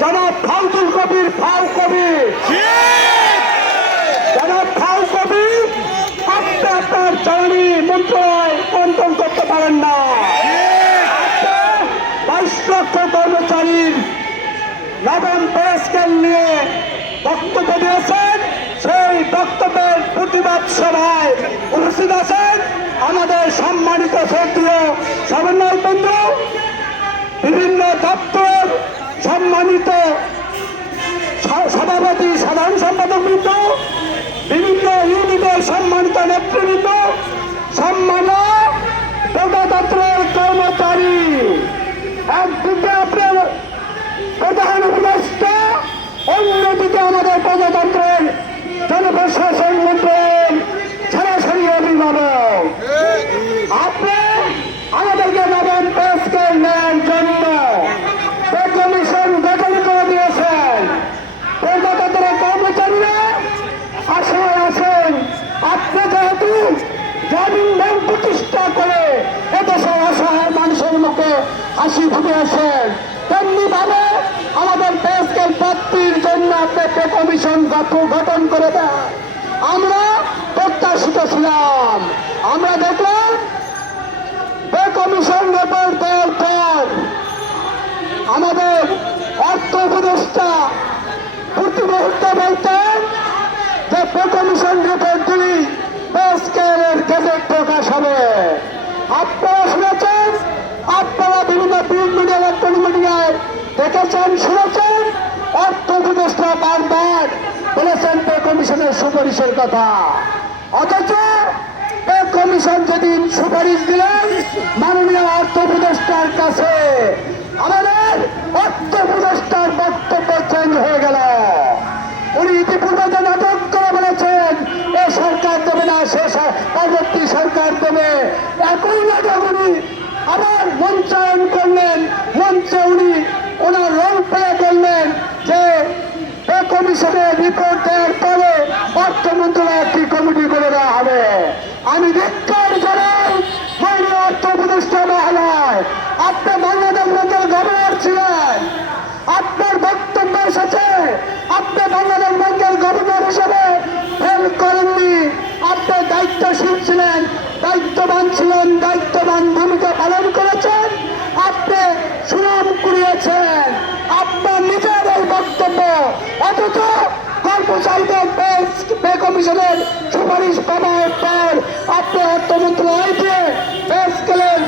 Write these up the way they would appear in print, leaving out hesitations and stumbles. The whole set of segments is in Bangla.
জনাব ফাউজুল কবির ফাউ কবির, জনাব ফাউ কবির, আপনি আপনার জ্বালানি মন্ত্রণালয় বন্টন করতে পারেন না। 22 লক্ষ কর্মচারীর নবম পে স্কেল নিয়ে বক্তব্য দিয়েছেন। সেই বক্তব্যের প্রতিবাদ সভায় উপস্থিত আছেন আমাদের সম্মানিত শ্রদ্ধেয় সমন্বয় বন্ধু, বিভিন্ন দপ্তর সম্মানিত সভাপতি, সাধারণ সম্পাদক বৃন্দ, বিভিন্ন ইউনিটের সম্মানিত নেতৃবৃন্দ, সম্মানিত প্রজাতন্ত্রের কর্মচারী। একদিকে আপনার প্রধান উপদেষ্টা, অন্যদিকে আমাদের প্রজাতন্ত্রের জনপ্রশাসন মন্ত্রণালয়ের সরাসরি অভিভাবক। আপনি আমাদেরকে নবম পে স্কেল নেওয়ার জন্য পে কমিশন গঠন করে দিয়েছেন। প্রজাতন্ত্রের কর্মচারীরা আশায় আছেন, আপনি যেহেতু গ্রামীণ ব্যাংক প্রতিষ্ঠা করে এদেশের অসহায় মানুষের মুখে হাসি ফুটিয়েছেন, তেমনি ভাবে আমাদের পে স্কেল প্রাপ্তির জন্য আপনি পে কমিশন গঠন করে দেন। আমরা প্রত্যাশিত ছিলাম। আমরা দেখলাম পে কমিশন রিপোর্ট দেওয়ার পর আমাদের অর্থ উপদেষ্টা প্রতি মুহূর্তে বলতেন যে পে কমিশন রিপোর্ট দিলি পে স্কেলের গেজেট প্রকাশ হবে। আপনারা শুনেছেন, আপনারা বিভিন্ন প্রিন্ট মিডিয়া, ইলেকট্রনিক মিডিয়ায় দেখেছেন, শুনেছেন, অর্থ উপদেষ্টা বারবার বলেছেন পে কমিশনের সুপারিশের কথা। অথচ পে কমিশন যেদিন সুপারিশ দিলেন মাননীয় অর্থ উপদেষ্টার কাছে, আমাদের অর্থ উপদেষ্টার বক্তব্য চেঞ্জ হয়ে গেল। উনি ইতিপূর্বে যে নাটক করে বলেছেন এ সরকার দেবে না, সে পরবর্তী সরকার দেবে, একই নাটক উনি আবার মঞ্চায়ন করলেন। মঞ্চে উনি ওনার রোল প্লে করলেন যে পে কমিশনের রিপোর্ট দেওয়ার পরে অর্থ মন্ত্রণালয় একটি কমিটি করে দেওয়া হবে। আমি ধিক্কার জানাই মাননীয় অর্থ উপদেষ্টা মহোদয়, আপনি বাংলাদেশ ব্যাংকের গভর্নর ছিলেন, আপনার বক্তব্য এসেছে আপনি বাংলাদেশ ব্যাংকের গভর্নর হিসেবে ফেল করেননি, আপনি দায়িত্বশীল ছিলেন, দায়িত্ববান ছিলেন, দায়িত্ববান ভূমিকা পালন করেছেন, আপনি সুনাম কুড়িয়েছেন, আপনার নিজের এই বক্তব্য। অথচ কর্মচারীদের পে কমিশনের সুপারিশ পাওয়ার পর আপনি অর্থ মন্ত্রণালয়কে পে স্কেলের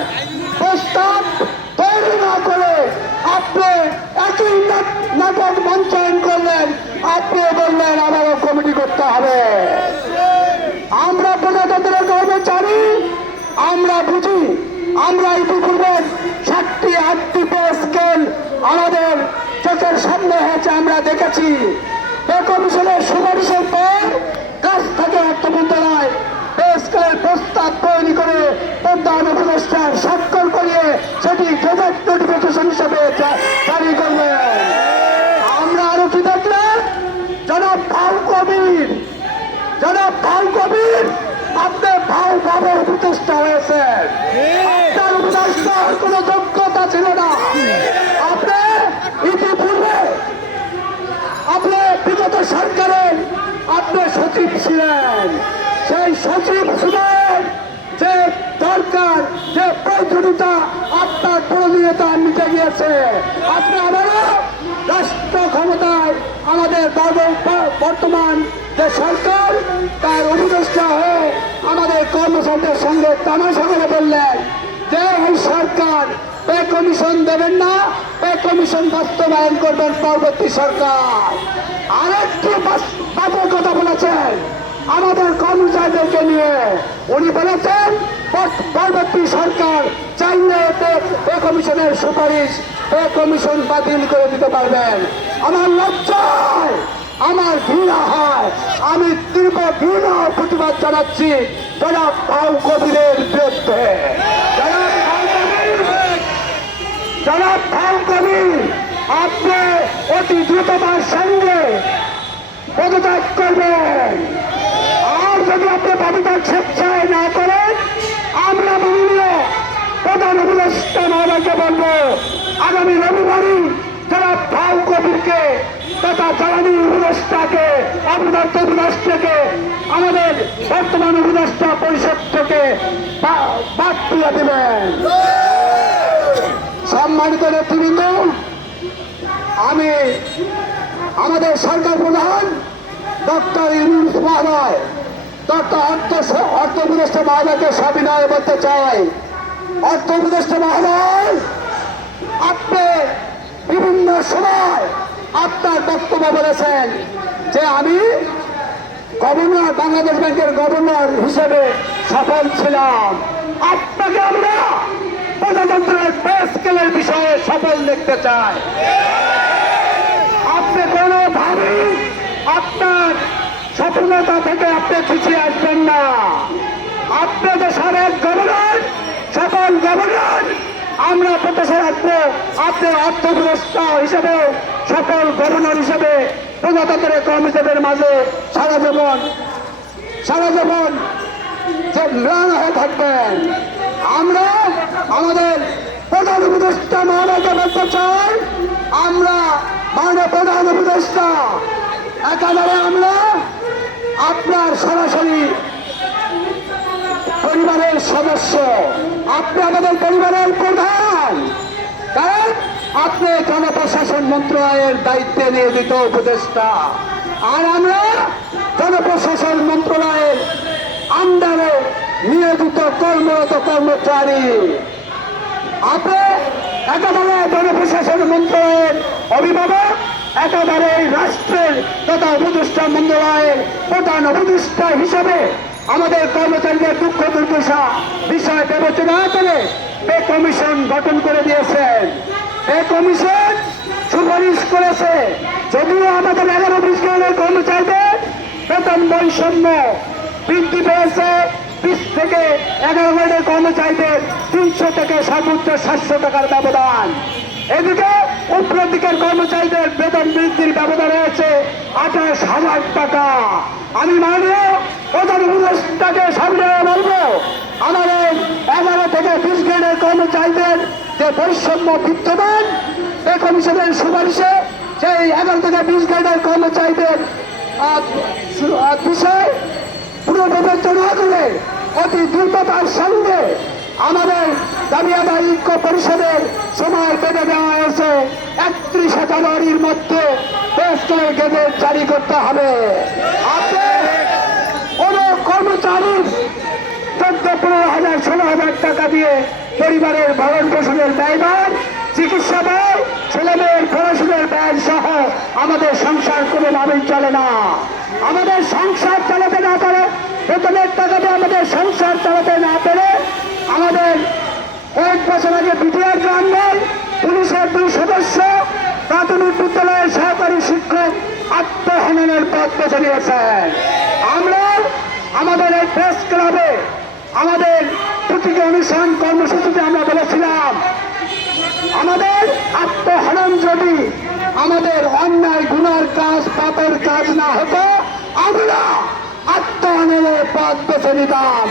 প্রস্তাব তৈরি না করে আপনি একই নাটক মঞ্চায়ন করলেন। আপনি বললেন আমারও কমিটি করতে হবে। আমরা প্রজাতন্ত্রের কর্মচারী, আমরা বুঝি, আমরা ইতিপূর্বে 7টি পে স্কেল আমাদের চোখের সামনে হয়েছে, আমরা দেখেছি। পে কমিশনের সুপারিশের পর কাছ থেকে অর্থ মন্ত্রণালয় পে স্কেলের প্রস্তাব তৈরি করে প্রধান উপদেষ্টার স্বাক্ষর করিয়ে সেটি গেজেট নোটিফিকেশন হিসেবে জারি করবেন। আমরা আরো কি দেখলাম, জনাব ফাউ কবির, জনাব ফাউ কবির, আপনি ফাউ ভাবে উপদেষ্টা হয়েছেন। আপনার উপদেষ্টার কোন যোগ্যতা ছিল না। আপনি ইতিপূর্বে আপনি বিগত সরকারের আপনি সচিব ছিলেন, সেই সচিব ছিলেন যে দরকার, যে প্রয়োজনীয়তা আপনার প্রয়োজনীয়তা মিটে গিয়েছে। আপনি আবারও রাষ্ট্র ক্ষমতায় আমাদের বর্তমান যে সরকার তার উপদেষ্টা হয়ে আমাদের কর্মচারীদের সঙ্গে তামাশা করে বললেন যে এই সরকার পে কমিশন দেবেন না, পে কমিশন বাস্তবায়ন করবেন পরবর্তী সরকার। আরেকটি বাজে কথা বলেছেন আমাদের কর্মচারীদেরকে নিয়ে। উনি বলেছেন পরবর্তী সরকার চাইলে পে কমিশনের সুপারিশ পে কমিশন বাতিল করে দিতে পারবেন। আমার লজ্জায় আমার ঘৃণা হয়, আমি তীব্র ঘৃণা প্রতিবাদ জানাচ্ছি জনাব ফাউ কবিরের বিরুদ্ধে। জনাব ফাউ কবির, আপনি অতি দ্রুততার সঙ্গে পদত্যাগ করবেন। আর যদি আপনি পদত্যাগ স্বেচ্ছায় না করেন, আমরা মাননীয় প্রধান উপদেষ্টা মহোদয়কে বলবো আগামী রবিবারই যারা ভাও কবিরকে তথা জ্বালানি উপদেষ্টাকে অবদার্থ উপদেষ্টাকে আমাদের বর্তমান উপদেষ্টা পরিষদ থেকে বাদ তুলে দেবেন। সম্মানিত নেতৃবৃন্দ, আমি আমাদের সরকার প্রধান ডক্টর ইউনূস মহোদয় তথা অর্থ উপদেষ্টা মহোদয়কে সবিনয়ে বলতে চাই, অর্থ উপদেষ্টা মহোদয়, আপনি বিভিন্ন সময় আপনার বক্তব্য বলেছেন যে আমি গভর্নর, বাংলাদেশ ব্যাংকের গভর্নর হিসেবে সফল ছিলাম। আপনাকে আমরা প্রজাতন্ত্রের পে স্কেলের বিষয়ে সফল দেখতে চাই। আপনি কোনোভাবেই আপনার সফলতা থেকে আপনি পিছিয়ে আসবেন না। আপনি যে সাবেক গভর্নর, সফল গভর্নর, আমরা প্রত্যাশা রাখবো আপনি অর্থ উপদেষ্টা হিসেবে সফল গভর্নর হিসেবে প্রজাতন্ত্রের কর্মীদের মাঝে সারা জীবন যে ম্লান হয়ে থাকবেন। আমরা আমাদের প্রধান উপদেষ্টা মহোদয়কে বলতে চাই, আমরা মাননীয় প্রধান উপদেষ্টা একেবারে আমরা আপনার সরাসরি পরিবারের সদস্য, আপনি আমাদের পরিবারের প্রধান, কারণ আপনি জনপ্রশাসন মন্ত্রণালয়ের দায়িত্বে নিয়োজিত উপদেষ্টা, আর আমরা জনপ্রশাসন মন্ত্রণালয়ের আন্ডারে নিয়োজিত কর্মরত কর্মচারী। আপনি একেবারে জনপ্রশাসন মন্ত্রণালয়ের অভিভাবক, একেবারে রাষ্ট্রের তথা উপদেষ্টা মন্ত্রণালয়ের প্রধান উপদেষ্টা হিসেবে আমাদের কর্মচারীদের দুঃখ দুর্দশা বিষয় বিবেচনা করে পে কমিশন গঠন করে দিয়েছেন। এই কমিশন সুপারিশ করেছে, যদিও আমাদের 11-20 গ্রেডের কর্মচারীদের বেতন বৈষম্য বৃদ্ধি পেয়েছে, 20 থেকে 11 গ্রেডের কর্মচারীদের 300 থেকে সর্বোচ্চ 700 টাকার ব্যবধান। এদিকে উপরের দিকের কর্মচারীদের বেতন বৃদ্ধির ব্যবধান রয়েছে 28,000 টাকা। আমি মাননীয় প্রধান উপদেষ্টাকে সামনে বলবো, আমাদের 11 থেকে 20 গ্রেডের কর্মচারীদের যে বৈষম্য বিদ্যমান, এই কমিশনের সুপারিশে সেই 11 থেকে 20 গ্রেডের কর্মচারীদের বিষয় পুনর্বিবেচনা করে অতি দ্রুততার সঙ্গে আমাদের দাবি আদায় ঐক্য পরিষদের সময় বেঁধে দেওয়া হয়েছে 31 জানুয়ারির মধ্যে পে স্কেল গেজেট জারি করতে হবে। আপনি কোন কর্মচারীর 14-15,000, 16,000 টাকা দিয়ে পরিবারের ভরণ পোষণের ব্যয়ভার, চিকিৎসা ব্যয়, ছেলেমেয়ের পড়াশোনার ব্যয় সহ আমাদের সংসার কোনোভাবেই চলে না। আমাদের সংসার চালাতে না পারে, বেতনের টাকা দিয়ে আমাদের সংসার চালাতে না পেরে আমাদের কয়েক বছর আগে বিটিআর গ্রামের পুলিশের 2 সদস্য প্রাথমিক বিদ্যালয়ের সহকারী শিক্ষক আত্মহননের পথ বেছে নিয়েছেন। আমরা আমাদের এই প্রেস ক্লাবে আমাদের প্রতীকী অনুষ্ঠান কর্মসূচিতে আমরা বলেছিলাম, আমাদের আত্মহনন যদি আমাদের অন্যায় গুনার কাজ, পাপের কাজ না হতো, আমরা আত্মহননের পথ বেছে নিতাম।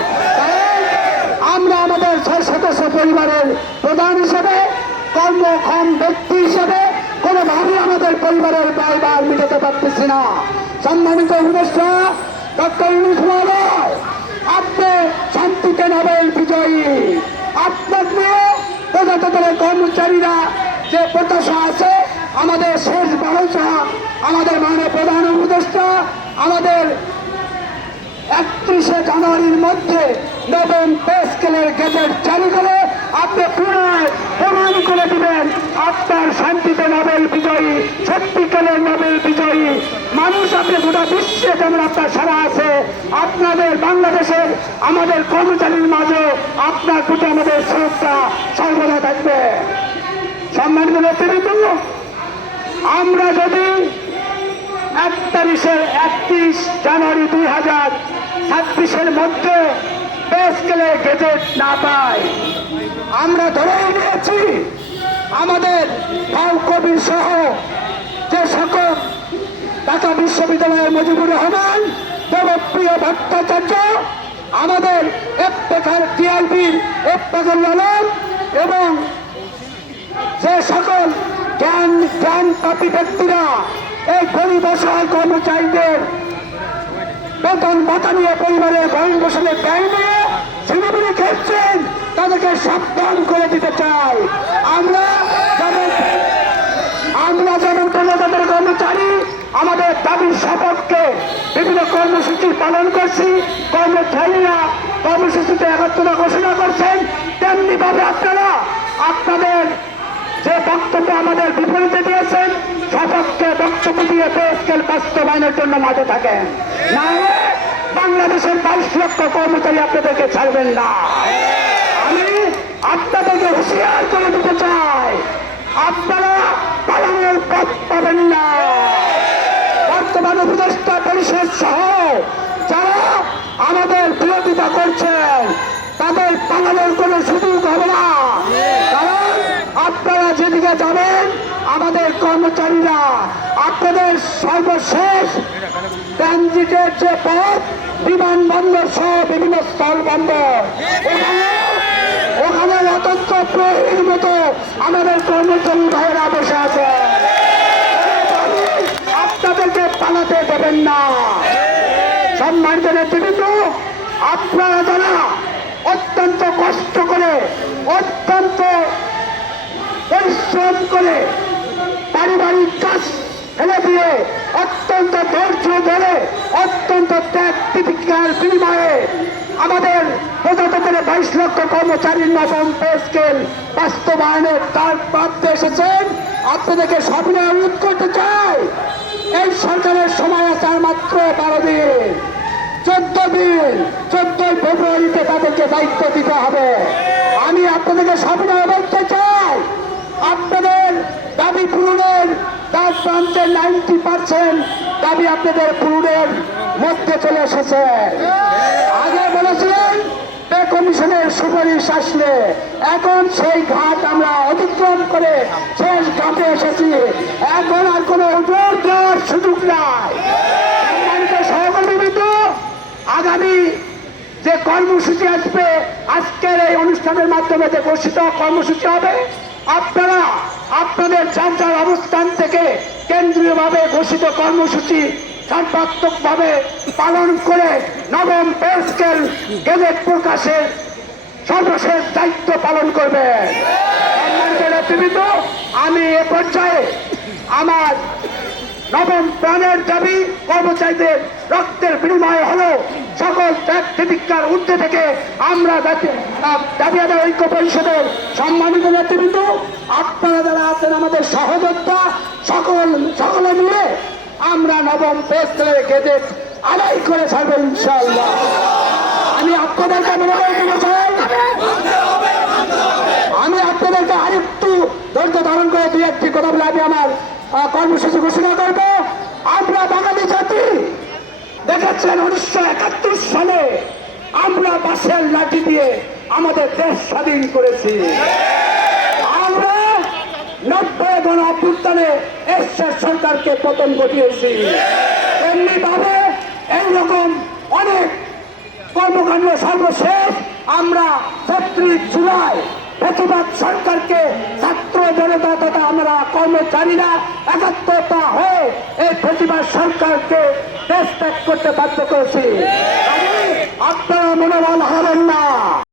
আমরা আমাদের 6 সদস্য পরিবারের প্রধান হিসেবে, কর্মক্ষম ব্যক্তি হিসেবে কোনোভাবে আমাদের পরিবারের ব্যয়ভার মেটাতে পারতেছি না। সম্মানিত উপদেষ্টা ডক্টর ইউনূস মহোদয়, আপনি শান্তিতে নোবেল বিজয়ী। আপনার নিয়ে প্রজাতন্ত্রের কর্মচারীরা যে প্রত্যাশা আছে, আমাদের শেষ ভরসা আমাদের মাননীয় প্রধান উপদেষ্টা আমাদের 31 জানুয়ারির মধ্যে নবম পে স্কেলের গেজেট জারি করে আপনি পুনরায় প্রমাণ করে দিবেন আপনার শান্তিতে নোবেল বিজয়ী, সত্যিকারের নোবেল বিজয়ী মানুষ। আপনি গোটা বিশ্বে যেমন আপনার সারা আছে, আপনাদের বাংলাদেশের আমাদের কর্মচারীর মাঝে আপনার প্রতি আমাদের শ্রদ্ধা সর্বদা থাকবে। সম্মানিত নেতৃবৃন্দ, আমরা যদি 31 জানুয়ারি 2026-এর মধ্যে পে স্কেলের গেজেট না পাই, আমরা ধরেই নিয়েছি আমাদের ভাও কবির সহ যে সকল ঢাকা বিশ্ববিদ্যালয়ের মুজিবুর রহমান, দেবপ্রিয় ভট্টাচার্য, আমাদের ইফতেখার টিআইবির ইফতেখার আলম এবং যে সকল জ্ঞান পাপী ব্যক্তিরা এই গরিব অসহায় কর্মচারীদের বেতন ভাতা নিয়ে পরিবারের ভরণ পোষণের ব্যয় নিয়ে ছিনিমিনি খেলছেন, তাদেরকে সাবধান করে দিতে চাই। আমরা যেমন পণ্যতাদের কর্মচারী আমাদের দাবির সপক্ষে বিভিন্ন কর্মসূচি পালন করছি, কর্মচারীরা কর্মসূচিতে একাত্মতা ঘোষণা করছেন, তেমনি ভাবে আপনারা আপনাদের যে বক্তব্য আমাদের বিপরীতে দিয়েছেন সপক্ষে বক্তব্য দিয়ে পে স্কেল বাস্তবায়নের জন্য মাঠে থাকেন, না হলে বাংলাদেশের 22 লক্ষ কর্মচারী আপনাদেরকে ছাড়বেন না। আমি আপনাদেরকে হুঁশিয়ার করে দিতে চাই, আপনারা পালানোর পথ পাবেন না। বর্তমান উপদেষ্টা পরিষদ সহ যারা আমাদের বিরোধিতা করছেন তাদের পালানোর কোনো সুযোগ হবে না, কারণ আপনারা যেদিকে যাবেন আমাদের কর্মচারীরা আপনাদের সর্বশেষ ট্রানজিটের যে পথ বিমানবন্দর সহ বিভিন্ন স্থল বন্দর ওখানে অতন্ত্র প্রহরীর মতো আমাদের কর্মচারী ভাইয়েরা বসে আছে, আপনাদেরকে পালাতে দেবেন না। সম্মানিত নেতৃবৃন্দ, আপনারা যারা অত্যন্ত কষ্ট করে অত্যন্ত পরিশ্রম করে পারিবারিক কাজ ফেলে দিয়ে অত্যন্ত ধৈর্য ধরে অত্যন্ত ত্যাগ তিতিক্ষার বিনিময়ে আমাদের প্রজাতন্ত্রের 22 লক্ষ কর্মচারীর নবম পে স্কেল বাস্তবায়নের তার প্রাপ্তে এসেছেন, আপনাদেরকে সবিনয় অনুরোধ করতে চাই, এই সরকারের সময় আছে আর মাত্র 12 দিন, 14 দিন, 14 ফেব্রুয়ারিতে তাদেরকে দায়িত্ব দিতে হবে। আমি আপনাদেরকে সবিনয় বলতে চাই, আপনাদের দাবি পূরণের 10 প্রান্তের 90% দাবি আপনাদের পূরণের মধ্যে চলে এসেছে। আগে বলেছিলেন পে কমিশনের সুপারিশ আসলে, এখন সেই ঘাট আমরা অতিক্রম করে শেষ ঘাটে এসেছি, এখন আর কোনো জোর দেওয়ার সুযোগ নাই। সহকর্মীবৃন্দ, আগামী যে কর্মসূচি আসবে, আজকের এই অনুষ্ঠানের মাধ্যমে যে ঘোষিত কর্মসূচি হবে, আপনারা আপনাদের যার যার অবস্থান থেকে কেন্দ্রীয়ভাবে ঘোষিত কর্মসূচি সর্বাত্মকভাবে পালন করে নবম পে স্কেল গেজেট প্রকাশের সর্বশেষ দায়িত্ব পালন করবেন। আমি এ পর্যায়ে আমার নবম প্রাণের দাবি কর্মচারীদের রক্তের বিনিময় হলো সকল ত্যাগ তিতিক্ষার ঊর্ধ্বে থেকে আমরা দাবি আদায় ঐক্য পরিষদের সম্মানিত নেতৃবৃন্দ, আপনারা যারা আছেন আমাদের সহযোদ্ধা সকলে মিলে আমরা নবম পে স্কেলের গেজেট আদায় করে ছাড়বো ইনশাআল্লাহ। আমি আপনাদেরকে মনে করে দিতে চাই, আমি আপনাদেরকে আরেকটু ধৈর্য ধারণ করে 2-1টি কথা বলে আমি আমার কর্মসূচি ঘোষণা করব। আমরা বাঙালি জাতি দেখেছেন 1971 সালে আমরা বাঁশের লাঠি দিয়ে আমাদের দেশ স্বাধীন করেছি। আমরা 90 গণ অভ্যুত্থানে এরশাদ সরকারকে পতন ঘটিয়েছি। এমনি ভাবে এইরকম অনেক কর্মকাণ্ড সর্বশেষ আমরা 31 জুলাই প্রতিবাদ সরকারকে ছাত্র জনতা তথা আমরা কর্মচারীরা একাত্মতা হয়ে এই প্রতিবাদ সরকারকে দেশ ত্যাগ করতে বাধ্য করেছি। আপনারা মনোবল হারাবেন না।